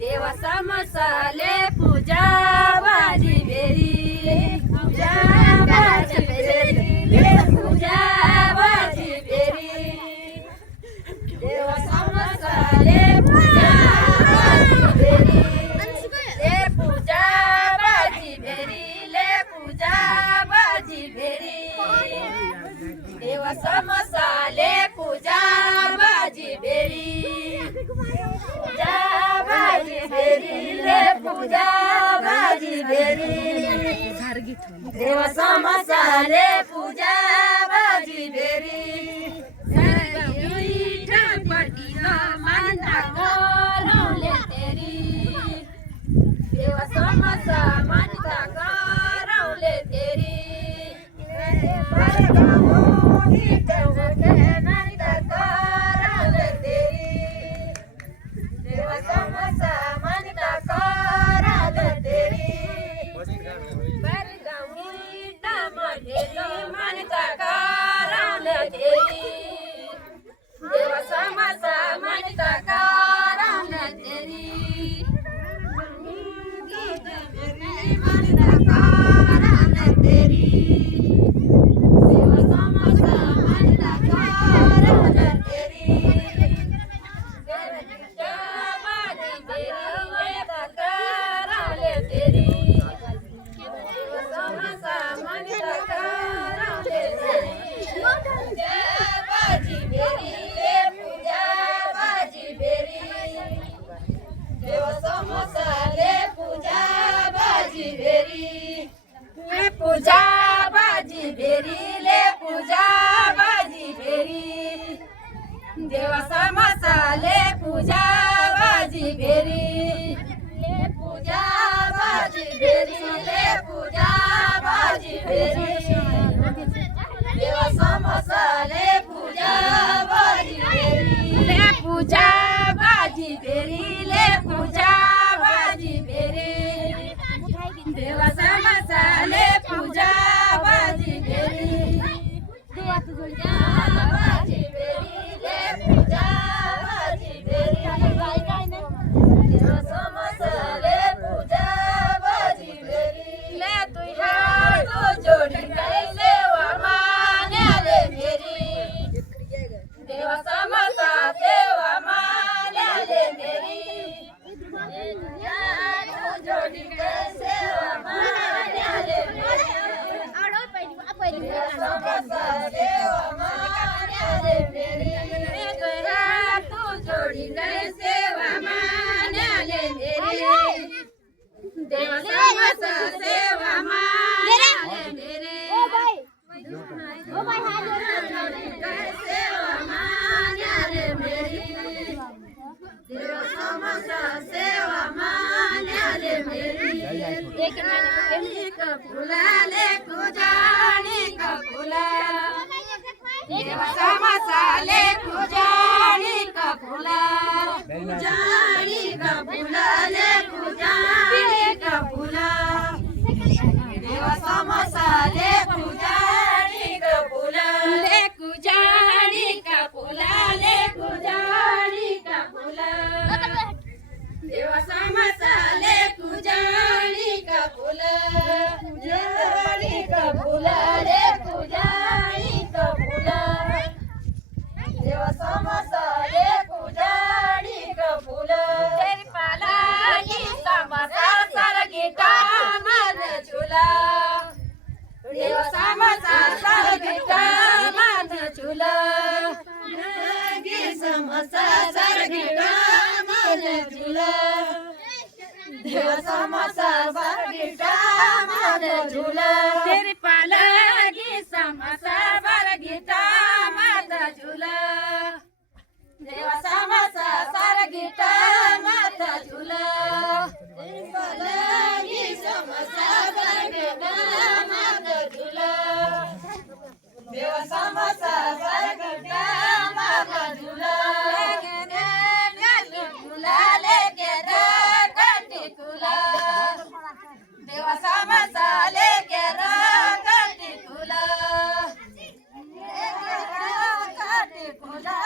देवाचा मसाले पूजा भाजी बेरी पूजा भाजी बेरी पूजा भाजी बेरी देवाचा मसाले पूजा भाजी बेरी ले पूजा भाजी बेरी ले पूजा भाजी बेरी देवाचा मसाले पूजा भाजी बेरी पूजा भाजी बेरी ले पूजा भाजी बेरी देवाचा मसाले पूजा भाजी बेरी पटीला मानता करवले तेरी देवाचा मसा मानता करवले तेरी पूजा भाजी बेरी ले पूजा भाजी बेरी देवाचा मसाले पूजा भाजी बेरी ले पूजा भाजी बेरी ले पूजा भाजी बेरी देवाचा मसाले पूजा भाजी बेरी ले पूजा भाजी बेरी ले पूजा भाजी बेरी देवाचा मसाले पूजा भाजी बेरी पूजा भाजी बेरी ले पूजा भाजी बेरी देवाचा मसाले पूजा भाजी बेरी ले तुझ्या तो जोडी कैले वा मान्याले मेरी देवाचा मसा देवा मान्याले मेरी जोडी कैसे वा मान्याले मेरी देवा मान्याले मेरी तू जोडी कैसे वा मान्याले मेरी देवाचा मसा देवा मान्याले मेरी कैसे वा मान्याले मेरी देवाचा मसा सेवा मान्याले मेरी फुलाले पूजाणी का फुला देवाचा मसाले पूजाणी का फुला पूजाणी का फुलाले पूजाणी का फुला देवाचा मसाले पूजाणी का फुला ले पूजाणी का फुला ले पूजाणी का फुला देवाचा मसाले पूजाणी का फुला पूजाणी का फुला ले पूजाणी का फुला देवाचा मसाले पूजाणी का फुला तेरी पाला की समसा सरगिटा मन झुला देवाचा मसा सरगिटा मन झुला समसा सरगिटा मन झुला देवाचा मसा सरगिटा मन झुला तेरी पालगी समसा सरगिटा मन झुला देवाचा मसा सरगिटा मन झुला तेरी पालगी समसा सरगिटा मन झुला देवाचा मसा सरगिटा मन झुला देवाचा मसाले केरा काटी फुला